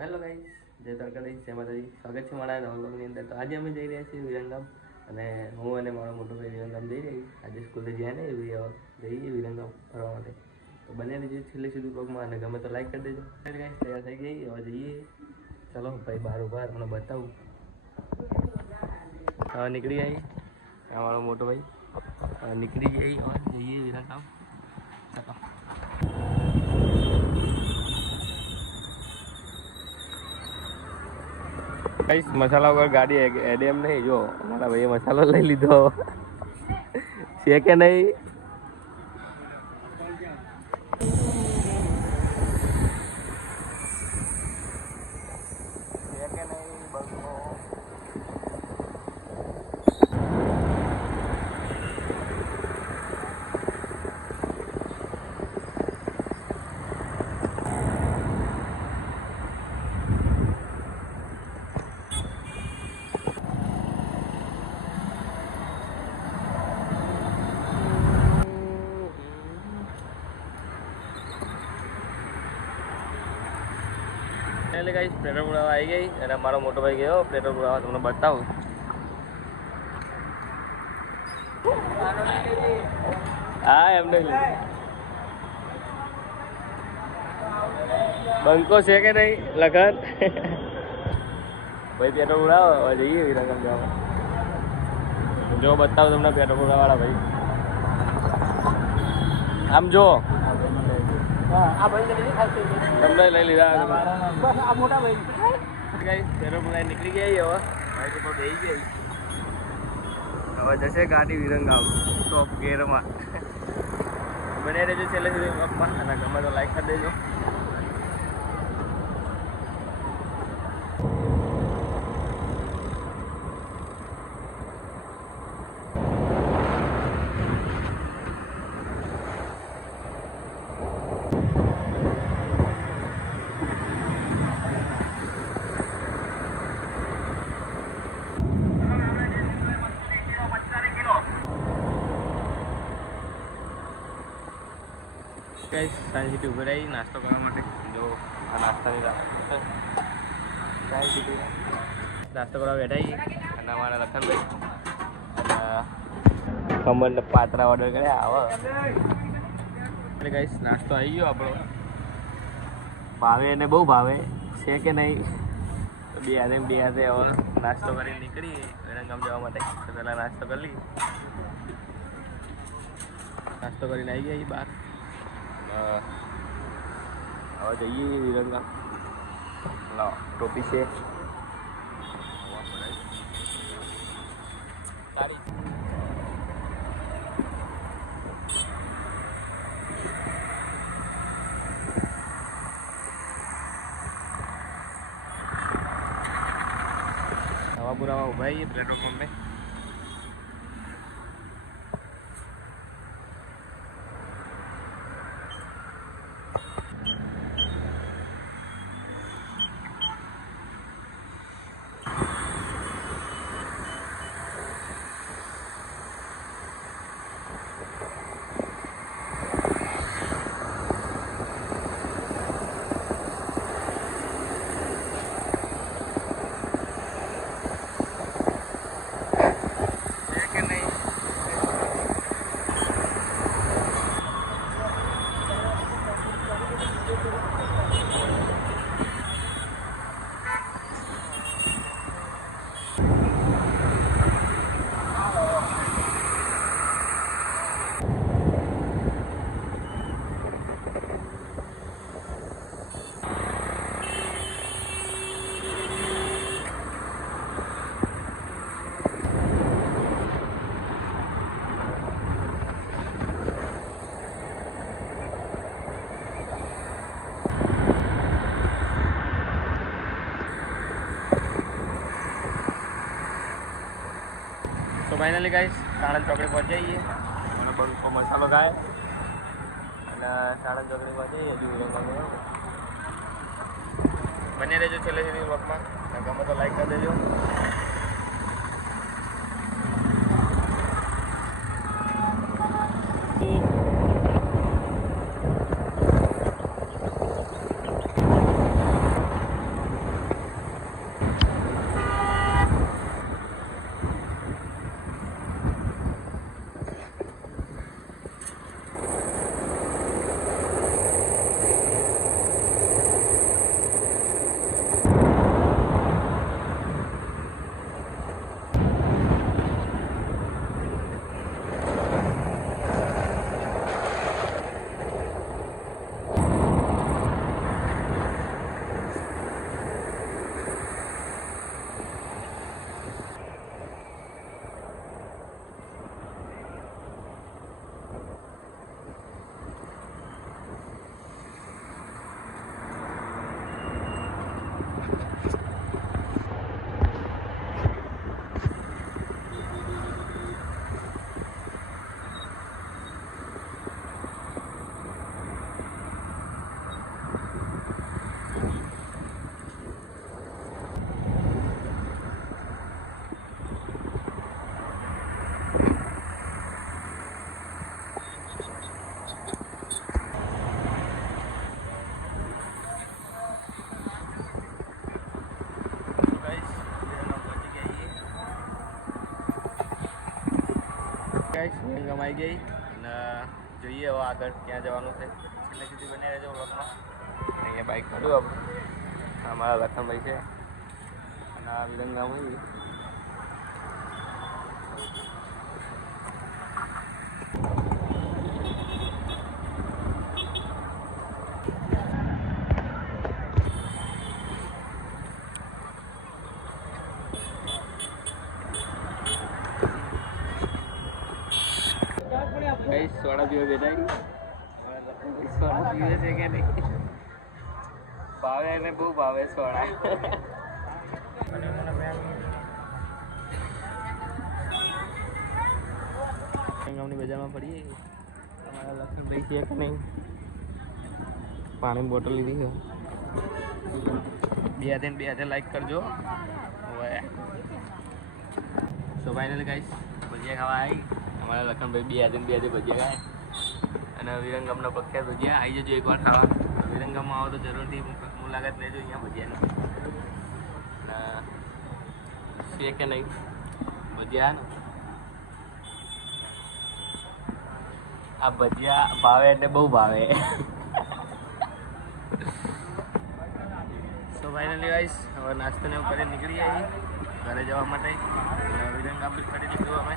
Hello guys, જય દ્વારકાધીશ, જય માતાજી. સ્વાગત છે મારા નવા બ્લોગની અંદર. તો આજે અમે જઈ રહ્યા છીએ વિરંગામ, અને હું અને મારો મોટો ભાઈ વિરંગામ જઈ રહી. આજે સ્કૂલે જ્યાં ને એવી જઈએ વિરંગામ ફરવા માટે. તો બને રહીએ છેલ્લે સુધી બ્લોગમાં, અને ગમે તો લાઈક કરી દેજો. ગાઈસ તૈયાર થઈ ગઈ, હવે જઈએ. ચલો ભાઈ, બહાર મને બતાવું. હવે નીકળી આવી. આ મારો મોટો ભાઈ નીકળી જઈએ. હવે જઈએ વિરંગામ. ચલો. કઈ મસાલા વગર ગાડી એડે એમ નહીં. જો અમારા ભાઈએ મસાલો લઈ લીધો છે કે નહીં. એટલે ગાઈસ પેટ્રોલ પુરાવા આવી ગઈ, અને મારો મોટો ભાઈ ગયો પેટ્રોલ પુરાવા. તમને બતાવું. હા એમને બંકો છે કે નહીં લખન. ભાઈ પેટ્રોલ પુરાવો, હવે જઈએ વિરંગામ જવા. જો બતાવું તમને પેટ્રોલ પુરાવા વાળા ભાઈ. આમ જો તમને લઈ લીધા. પેટ્રોલ પુરાઈ નીકળી ગઈ. હવે ભાઈ તો બેસી ગઈ. હવે જશે ગાડી વિરંગામ ટોપ ગેરમાં. બને રહેજો છેલ્લે સુધી બ્લોગમાં, અને ગમે તો લાઈક કરી દેજો. ગાઈસ સાયન્સ સિટી ઉભી રહી નાસ્તો કરવા માટે. જો આ નાસ્તાની સાયન્સ સિટી નાસ્તો કરવા બેઠા. અને અમારા લખનભાઈ ખમણ પાત્રા ઓર્ડર કર્યા. આવો એટલે ગાઈસ નાસ્તો આવી ગયો આપણો. ભાવે એને બહુ ભાવે છે કે નહીં. બે હાથે હવે નાસ્તો કરીને નીકળી વિરંગામ જવા માટે. તો પહેલાં નાસ્તો કરી લઈએ. નાસ્તો કરીને આવી ગયા બહાર. હવે જઈએ વિરંગામ. લાવો ટોપી છે. નવાપુરામાં ઉભા રહીએ પેટ્રોલ પંપે. તો ફાઇનલી ગાઈસ સાણંદ ચોકડી પહોંચી જઈએ. અને બંકો મસાલો ખાય, અને સાણંદ ચોકડી પહોંચી જઈએ. બને રહેજો છેલ્લે સુધી બ્લોગમાં, ગમે તો લાઈક કરી દેજો. આવી ગઈ અને જોઈએ હવે આગળ ક્યાં જવાનું છે. છેલ્લે સુધી બન્યા રહેજો વ્લોગમાં. અહીંયા બાઇક કાઢ્યું આપણે. અમારા લખનભાઈ છે અને આ વિરંગામ હોય. સોડા પીવા બેઠા સોડા પીવે છે કે નહીં? ભાવે એને બહુ ભાવે સોડા. ગામની બજારમાં પડીએ. અમારા લક્ષ્મણભાઈ છે કે નહીં? પાણીની બોટલ લીધી છે. બે હાથે લાઈક કરજો. સો ફાઇનલી ગાઈસ ભજીયા ખાવા આવી. અમારા લખનભાઈ બે હાથે ભજીયા ખાય અને વિરંગામના પ્રખ્યાત ભજીયા આવી જજો એકવાર ખાવા. વિરંગામમાં આવો તો જરૂરથી મુલાકાત લેજો અહીંયા ભજીયાની. છે કે નહીં ભજીયા? આ ભજીયા ભાવે એટલે બહુ ભાવે. સો ફાઇનલી ગાઈસ હવે નાસ્તોને કરી નીકળી આવી ઘરે જવા માટે. વિરંગામ બી કરી લીધું અમે.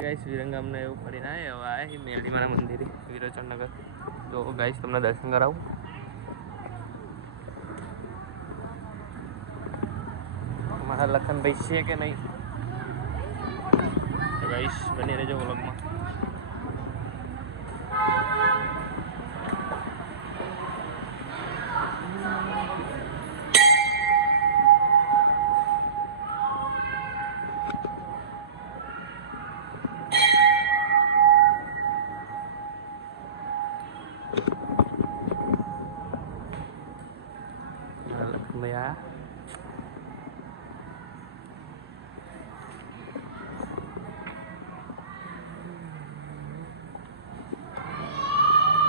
गाइस विरंगाम ने એવું કરીને આવ્યા. હવે આ મેરડીમાના મંદિરે વિરોચનનગર. તો ગાઈસ તમને દર્શન કરાવું. અમારા લખનભાઈ છે કે નહીં? તો ગાઈસ બની રહેજો વ્લોગમાં. भैया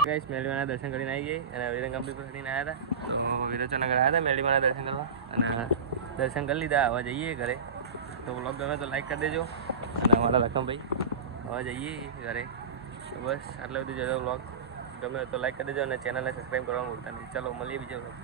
गाइस मेलडीमाના દર્શન કરીને આવી ગઈ અને વિરંગામ બી કરીને આવ્યા હતા. તો વિરોચનનગર આવ્યા હતા મેલડીમાના દર્શન કરવા અને દર્શન કરી લીધા. હવે જઈએ ઘરે. તો વ્લોગ ગમે તો લાઈક કરી દેજો. અને અમારા લખનભાઈ હવે જઈએ ઘરે. તો બસ આટલે બધું જોજો. વ્લોગ ગમે તો લાઈક કરી દેજો અને ચેનલને સબસ્ક્રાઈબ કરવાનું ભૂલતા નહીં. ચાલો મળીએ બીજો વ્લોગ.